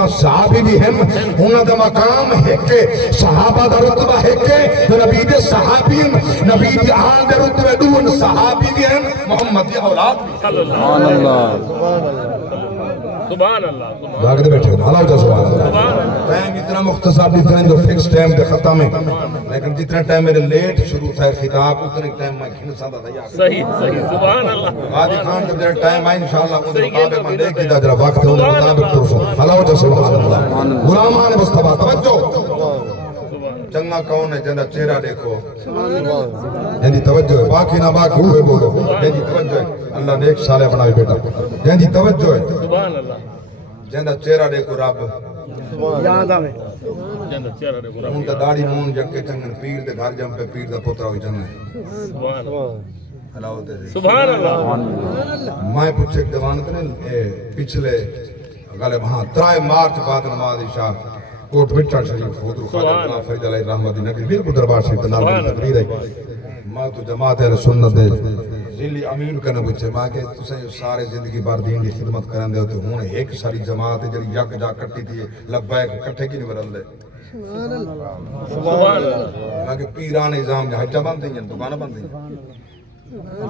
صحابی بھی ہیں انہوں دا مقام ہے کہ صحابہ دا رتبہ ہے کہ نبی دے صحابی نبی دے آل دے رتبہ دون صحابی بھی ہیں محمد دی اولاد بھی سبحان اللہ جاگتے بیٹھے ہو اللہ ہوتا سبحان اللہ ٹائم اتنا مختصر جتنا جو فکس ٹائم دے ختم ہے لیکن جتنا ٹائم میرے لیٹ شروع تھا خطاب اتنے ٹائم میں کھن سادہ تھا صحیح سبحان اللہ غادی خان جب جنہا ٹائم آئی انشاءاللہ ان مطابق میں دیکھی دا جرہ وقت ہے ان مطابق پرسوں اللہ ہوتا سبحان اللہ غلامان مصطفیٰ توجہ چنگا کون ہے جنہا چہرہ دیکھو جنہی توجہ ہے باقی نہ باقی ہوئے بولو جنہی توجہ ہے اللہ نے ایک سالے بنا بھی بیٹا جنہی توجہ ہے جنہا چہرہ دیکھو رب یاد آمیں ان تا داڑی مون جکے چنگن پیر دے گھر جم پہ پیر دا پترہ ہوئی چنگن سبحان اللہ میں پوچھے ایک دوانت نے پچھلے غالب ہاں ترائے مارچ بعد نماز شاہ کوٹ وٹر شریف حضور خواجہ اللہ فرید علیہ رحمت نگری بالکل دربار شریف تنال کی تقریر ہے میں تو جماعت اہل سنت دے ذلی امین کرنے پوچھے ماں کہ تسے سارے زندگی بار دین کی خدمت کرنے دے ہوتے ہوں ایک ساری جماعت ہے جلی یک جا کٹی تھی لبائے کٹھے کی نہیں بدل دے سبحان اللہ ماں کہ پیران نظام جہاں حجہ بند ہیں دکانہ بند ہیں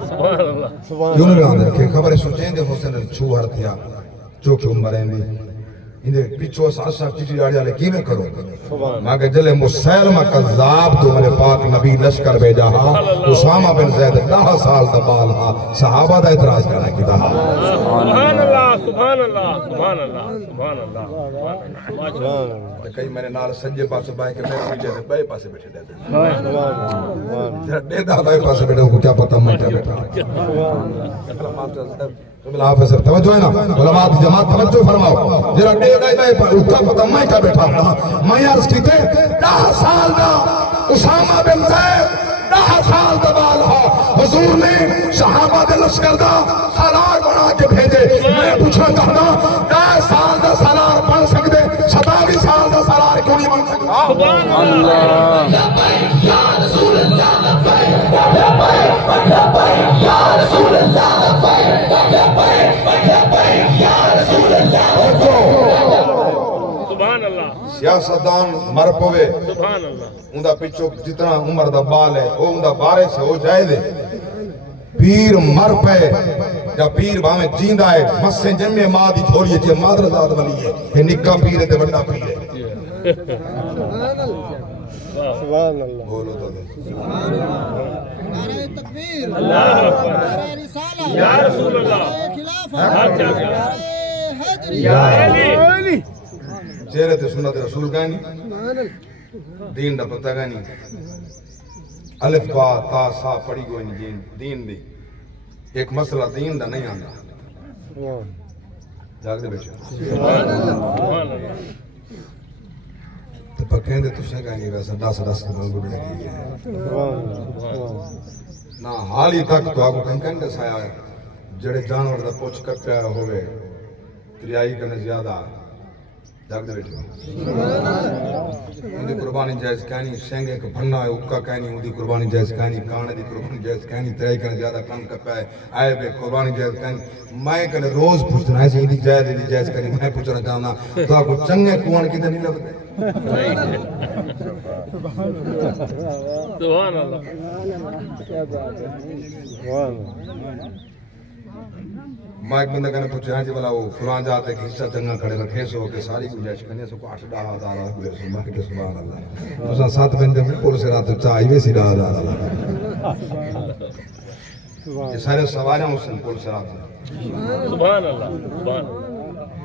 سبحان اللہ کیوں نہیں آن دے کہ خبریں سوچیں دے حسن چھوہر تھیا چوکی عمریں بھی انہیں پیچھو ساسا چیچی آڑی آلے کی میں کرو ماں کہ جلے مسیلمہ قذاب تو میرے پاک نبی لشکر بھیجا ہا اسامہ بن زید 10 سال دبال ہا صحابہ دا اعتراض کرنا کی دا سبحان اللہ سبحان اللہ سبحان اللہ سبحان اللہ کئی میں نے نال سنجے پاسے بائے کہ میرے پیچھے سے بائے پاسے بیٹھے دیتے دیدہ بائے پاسے بیٹھے ہوں کیا پتہ میں کیا بیٹھا اللہ حافظ صاحب توجہ ہے نا علماء جماعت توجہ فرماؤ جرا دے دے پر اٹھا پتہ میں کیا بیٹھا میں عرض کی تھے 10 سال دا اسامہ بن زید 10 سال دا بال ہو حضور نے صحابہ دے لشکر دا سالار بنا کے بھیجے میں پوچھنا چاہتا 10 سال دا سالار بن سکتے 27 سال دا سالار کیوں نہیں بن سکتا سبحان اللہ لبیک یا رسول اللہ لبیک یا رسول اللہ لبیک سیاستدان مر پوے اندہ پچھو جتنا عمر دا بال ہے وہ اندہ بارے سے ہو جائے دے پیر مر پے یا پیر باہمیں جیندہ ہے مسے جنمے ماں دی چھوڑی ہے مادر ذات ولی ہے یہ نکا پیر ہے تے بڑا پیر ہے سبحان اللہ بولو تو دے نعرہ تکبیر اللہ اکبر نعرہ رسالہ یا رسول اللہ خلافہ یا علی چہرے تے سنت رسول گانی دین دا پتہ گانی الف با تا سا پڑھی گوئی دین دی ایک مسئلہ دین دا نہیں آندا جاگ دے بیٹھے تو پکیں دے تُسے گانی ویسا 10 کے مل گوڑے لگی ہے نا حالی تک تو آگو کہیں دے سایا ہے جڑے جانور دا پوچھ کر پیا ہوئے تریائی کرنے زیادہ جاگ دے بیٹھے ان دی قربانی جائز کہانی سینگے کو بھننا ہے اکا کہانی ان دی قربانی جائز کہانی کانے دی قربانی جائز کہانی تریائی کرنے زیادہ کم کر پیا ہے آئے بے قربانی جائز کہانی میں کہنے روز پوچھنا ہے ان دی جائز کہانی میں پوچھنا چاہنا تو آپ کو چنگے کوان کی دے نہیں لگتے سبحان اللہ میں ایک بندہ کہنے پوچھے ہیں جی بلا وہ فلان جاتے کہ حصہ چنگا کھڑے رکھے سو کہ ساری گنجائش کرنے سو کو 8-10 ہزار ہوئے سو میں کہ سبحان اللہ اساں 7 بندے پولیس رات چاہی ویسی 10 ہزار یہ سارے سواریاں اس نے پولیس رات سبحان اللہ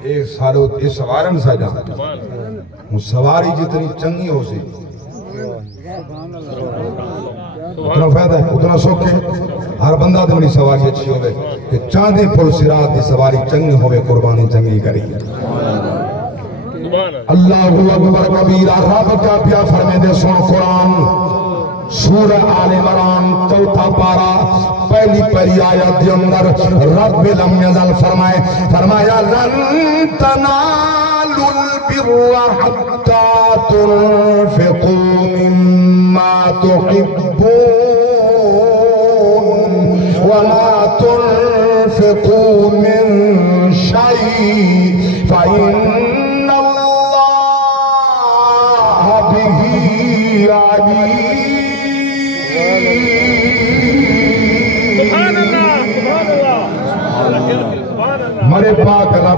ایک سارے اس سواریاں میں ساجا سواری جتنی چنگی ہو سی اتنا فائدہ ہے اتنا سوکھ ہے ہر بندہ دے بڑی سواری اچھی ہوئے کہ چاندی پل سرات دی سواری چنگی ہوئے قربانی چنگی کری اللہ اکبر کبیرہ رب کا پیا فرمے دے سن قرآن سورہ آل عمران 4 پارہ پہلی آیت دی اندر رب لم یزل فرمایا لن تنالوا البر حتى تنفقوا مما تحبون وما تنفقوا من شيء فإن الله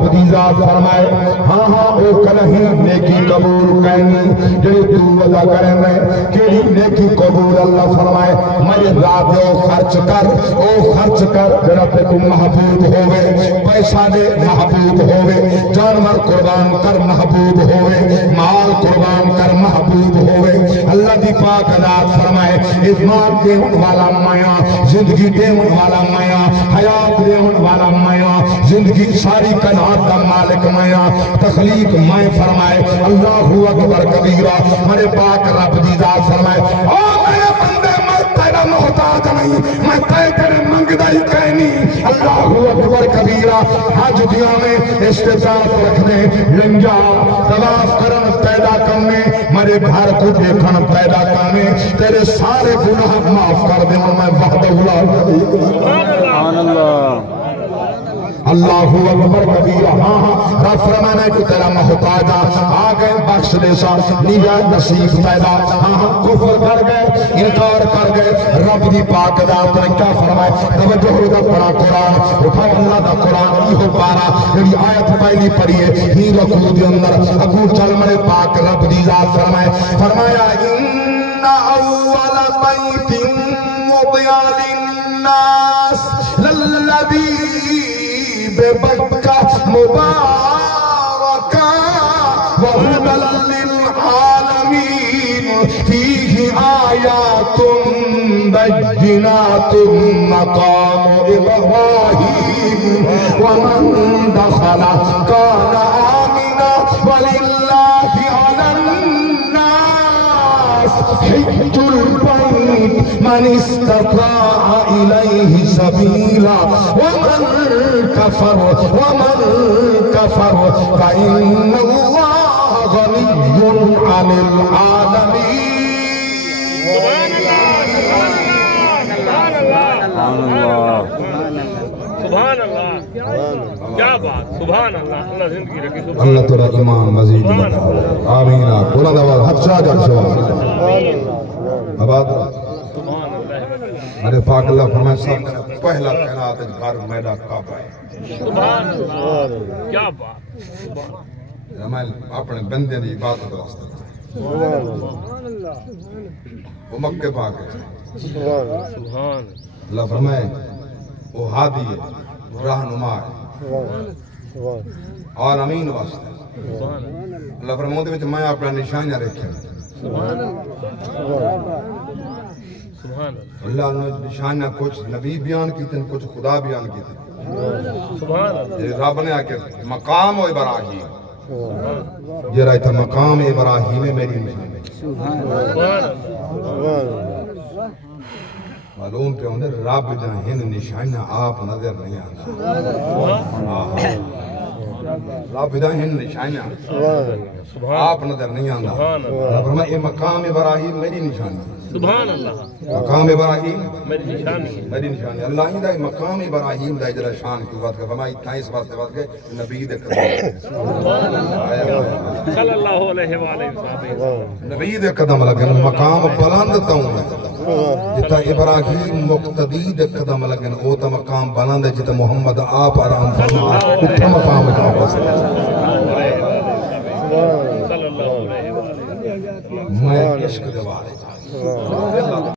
رب دی ذات فرمائے ہاں ہاں او کلہی نیکی قبول کرنی جڑی تو ودا کرے میں کیڑی نیکی قبول اللہ فرمائے میرے رات او خرچ کر جڑا تے تو محبوب ہوئے پیسہ دے محبوب ہوئے جانور قربان کر محبوب ہوئے مال قربان کر محبوب ہوئے اللہ دی پاک ذات فرمائے اعتماد دیون والا میاں زندگی دیون والا میاں حیات دیون والا میاں زندگی ساری کائنات کا مالک میاں تخلیق میں فرمائے اللہ اکبر کبیرہ میرے پاک رب دی ذات فرمائے او میرے بندے میں تیرا محتاج نہیں میں تیرے منگدہ ہی کہنی اللہ اکبر کبیرہ حج دیاں میں استطاعت رکھنے لنجا طواف کرن پیدا کرنے میرے گھر کو دیکھن پیدا کرنے تیرے سارے گناہ معاف کر دیں اور میں وحدہ سبحان اللہ اللہ اکبر کبیرہ ہاں ہاں رب فرمانا کہ تیرا محتاجہ آگئے بخش دے سا نیجا نصیب پیدا ہاں ہاں کفر کر گئے انکار کر گئے رب دی پاک ذات نے کیا فرمائے توجہ ہو دا پڑا قرآن اٹھا اللہ دا قرآن یہ پارا جڑی آیت پہلی پڑھی ہے ہی رکو دی اندر اگو چل مرے پاک رب دی ذات فرمایا ان اول بیت وضع للناس للذی ببکہ مبارکہ وہدى للعالمین فیہ آیات بینات مقام ابراہیم ومن دخل کان آمنا وللہ علی الناس حج البیت من استطاع الیہ سبیلا ومن كفر فإن الله غني عن العالمين سبحان اللہ کیا بات سبحان اللہ اللہ زندگی رکھی اللہ تعالیٰ ایمان مزید آمین بلند آواز حد شاہ جا شاہ آباد میرے پاک اللہ فرمائے سب پہلا کائنات گھر میدہ کعبہ ہے سبحان اللہ کیا بات سبحان میں اپنے بندے دی عبادت واسطے وہ مکہ پاک ہے سبحان اللہ فرمائے وہ ہادی ہے راہنما ہے اور امین واسطے اللہ فرمائے کہ میں اپنا نشانیاں رکھیں اللہ نے نشانیاں کچھ نبی بیان کی تھے کچھ خدا بیان کی تھے رب نے آکے مقام و ابراہیم یہ رہا تھا مقام ابراہیم میری نشانی معلوم پہ ہوندے رب جہاں ہن نشانیاں آپ نظر نہیں آتا رب جہاں ہن نشانیاں آپ نظر نہیں آتا رب فرمائے یہ مقام ابراہیم میری نشانی سبحان اللہ مقام ابراہیم میری نشانی اللہ ہی دا مقام ابراہیم دا جڑا شان کی بات کر فرمائی تھا اس بات سے بات کہ نبی دے قدم صلی اللہ علیہ وآلہ وسلم نبی دے قدم لگن مقام بلند تاؤں جتا ابراہیم مقتدی دے قدم لگن او تا مقام بلند جتا محمد آپ آرام فرما اٹھا مقام اٹھا صلی اللہ علیہ وآلہ میں عشق دے والے